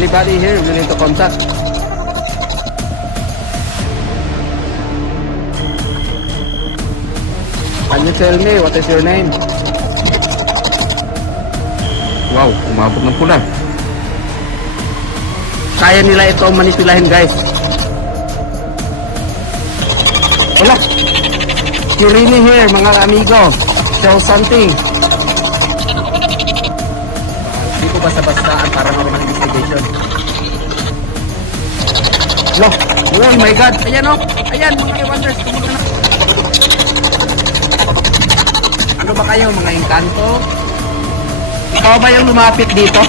anybody here willing to contact? Can you tell me what is your name? Wow, umabot ng pula. Kaya nila ito manipulahin, guys. Wala. Kirini here, mga amigo. Show something. Hindi ko basta-bastaan para gawin ng investigation. Look. Oh my God. Ayan o. Ayan, mga wonders. Tumunan na. Ano ba kayo, mga engkanto? Ikaw ba yung lumapit dito?